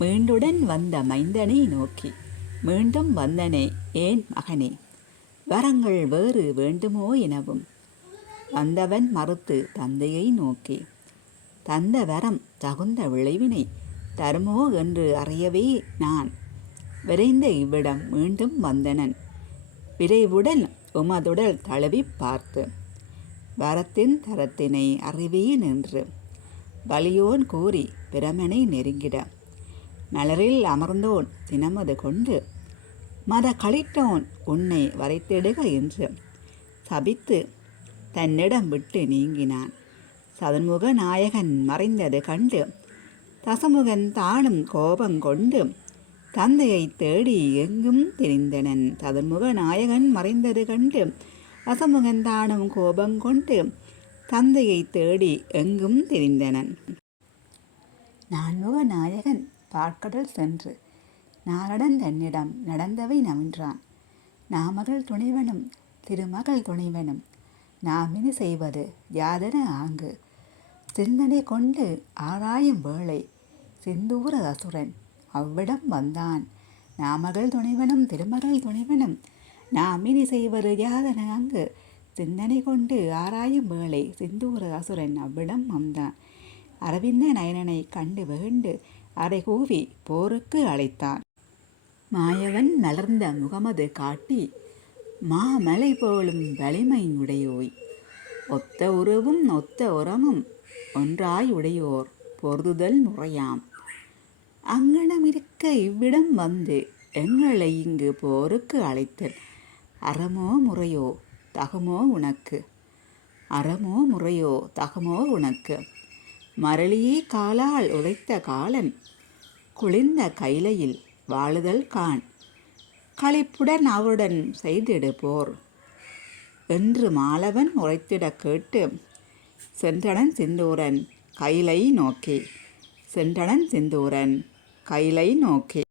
மீண்டுடன் வந்த மைந்தனை நோக்கி, மீண்டும் வந்தனே ஏன் மகனே, வரங்கள் வேறு வேண்டுமோ எனவும். வந்தவன் மறுத்து தந்தையை நோக்கி, தந்த வரம் தகுந்த விளைவினை தருமோ என்று அறியவே நான் விரைந்த இவ்விடம் மீண்டும் வந்தனன். விரைவுடன் உமதுடல் தழுவி பார்த்து, வரத்தின் தரத்தினை அறிவே நின்று வலியோன் கூறி பிரமனை நெருங்கிட, மலரில் அமர்ந்தோன் தினமது கொண்டு மத களித்தோன் உன்னை வரைத்திடுக என்று சபித்து தன்னிடம் விட்டு நீங்கினான். சதுர்முக நாயகன் மறைந்தது கண்டு தசமுகன் தானும் கோபங்கொண்டு தந்தையை தேடி எங்கும் திரிந்தனன். சதுர்முக நாயகன் மறைந்தது கண்டு தசமுகன் தானும் கோபங்கொண்டு தந்தையை தேடி எங்கும் திரிந்தனன். நான்முக நாயகன் பாற்கடல் சென்று நாரடன் தன்னிடம் நடந்தவை நவின்றான். நாமகள் துணைவனும் திருமகள் துணைவனும் நாமினி செய்வது யாதென ஆங்கு சிந்தனை கொண்டு ஆராயும் வேளை சிந்தூர அசுரன் அவ்விடம் வந்தான். நாமகள் துணைவனும் திருமகள் துணைவனும் நாமினி செய்வது யாதென ஆங்கு சிந்தனை கொண்டு ஆராயும் வேளை சிந்தூர அசுரன் அவ்விடம் வந்தான். அரவிந்த நயனனை கண்டு வெகுண்டு அரை கூவி போருக்கு அழைத்தான். மாயவன் மலர்ந்த முகமது காட்டி, மாமலை போலும் வலிமை உடையோய், ஒத்த உருவும் ஒத்த உரமும் ஒன்றாய் உடையோர் பொருதுதல் முறையாம். அங்கனமிருக்க இவ்விடம் வந்து எங்களை இங்கு போருக்கு அழைத்தல் அறமோ முறையோ தகுமோ உனக்கு, அறமோ முறையோ தகுமோ உனக்கு. மரளியே காலால் உதைத்த காலன் குளிர்ந்த கைலையில் வாழுதல் கான், களிப்புடன் அவருடன் செய்திடு போர் என்று மாலவன் உரைத்திடக் கேட்டு சென்றனன் சிந்தூரன் கைலை நோக்கி, சென்றனன் சிந்தூரன் கைலை நோக்கி.